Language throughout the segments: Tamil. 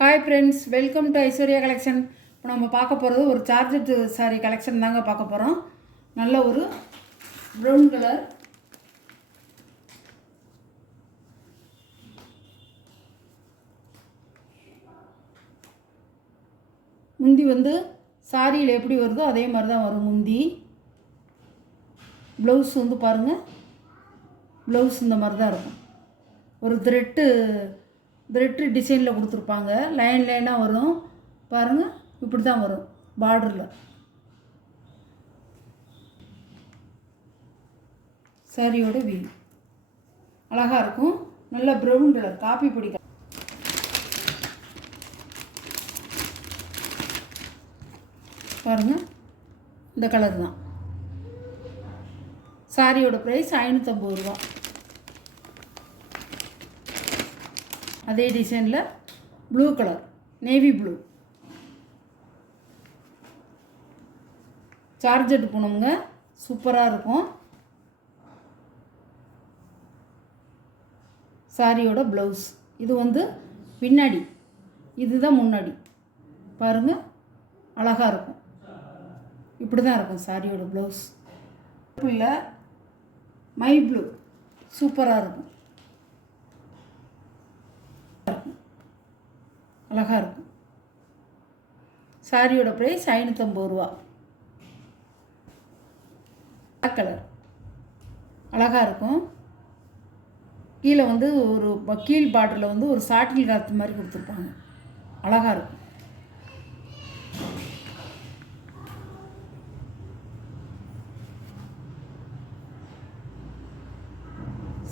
Hi friends, welcome to Aishwarya collection. இப்போ நம்ம பார்க்க போகிறது ஒரு சார்ஜட் சாரீ கலெக்ஷன் தாங்க பார்க்க போகிறோம். நல்ல ஒரு ப்ரௌன் கலர், முந்தி வந்து சாரியில் எப்படி வருதோ அதே மாதிரி தான் வரும் முந்தி. ப்ளவுஸ் வந்து பாருங்கள், ப்ளவுஸ் இந்த மாதிரி தான் இருக்கும். ஒரு த்ரெட்டு டிசைனில் கொடுத்துருப்பாங்க, லைனாக வரும் பாருங்கள். இப்படி தான் வரும் பார்டரில். சாரியோட வியூ அழகாக இருக்கும். நல்ல ப்ரௌன் கலர், காப்பி பொடி கலர் பாருங்கள். இந்த கலர் தான். சாரியோட ப்ரைஸ் 550 ரூபா. அதே டிசைனில் ப்ளூ கலர், நேவி ப்ளூ சார்ஜெட் போனோங்க, சூப்பராக இருக்கும். சாரியோட ப்ளவுஸ் இது வந்து பின்னாடி, இதுதான் முன்னாடி பாருங்கள். அழகாக இருக்கும். இப்படி தான் இருக்கும் சாரியோட ப்ளவுஸ். இல்லை மை ப்ளூ சூப்பராக இருக்கும், அழகாக இருக்கும். சாரியோட ப்ரைஸ் 550 ரூபா. பிளாக் கலர் அழகாக இருக்கும். கீழே வந்து ஒரு கீழ் பார்டரில் வந்து ஒரு சாட்டில் காற்று மாதிரி கொடுத்துருப்பாங்க, அழகாக இருக்கும்.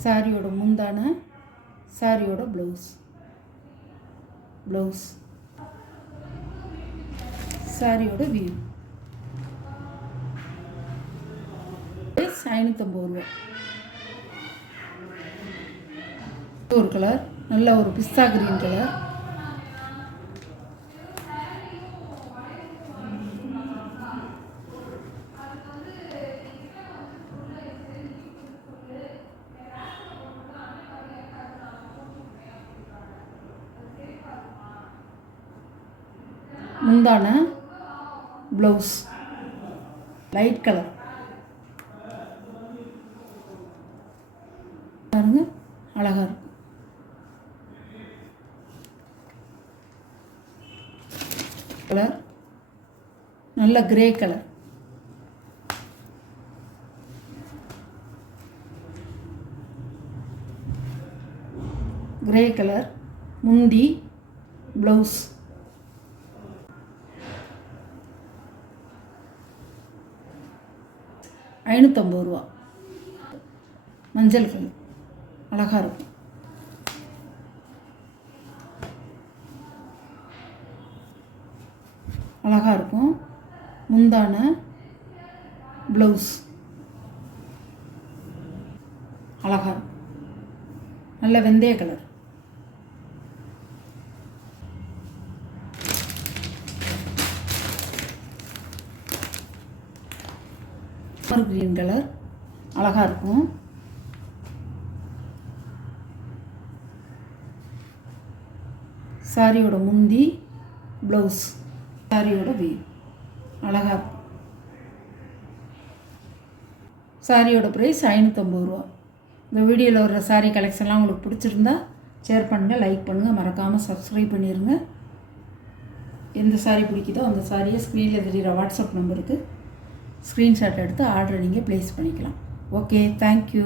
சாரியோட முந்தான, சாரியோட ப்ளவுஸ், சாரியோட வியூ 550 ரூபா. ஒரு கலர், நல்ல ஒரு பிஸ்தா கிரீன் கலர், முந்தான ப்ளவுஸ் லைட் கலர் பாருங்க, அழகாக இருக்கும். கலர் நல்ல கிரே கலர், முந்தி ப்ளவுஸ். $550 ரூபா. மஞ்சள் கலர் அழகாக இருக்கும். அழகாக இருக்கும். முந்தான ப்ளவுஸ் அழகாக இருக்கும். நல்ல வெந்தய கலர், கிரீன் கலர் அழகாக இருக்கும். சாரியோட முந்தி ப்ளவுஸ், சாரியோட வியூ அழகாக இருக்கும். சாரியோட ப்ரைஸ் 550 ரூபா. இந்த வீடியோவில் வர சாரீ கலெக்ஷன்லாம் உங்களுக்கு பிடிச்சிருந்தா ஷேர் பண்ணுங்கள், லைக் பண்ணுங்கள், மறக்காமல் சப்ஸ்கிரைப் பண்ணிடுங்க. எந்த சாரீ பிடிக்குதோ அந்த சாரியை ஸ்க்ரீனில் தெரிகிற வாட்ஸ்அப் நம்பருக்கு ஸ்க்ரீன்ஷாட் எடுத்து ஆர்டரை நீங்கள் ப்ளேஸ் பண்ணிக்கலாம். Okay, thank you.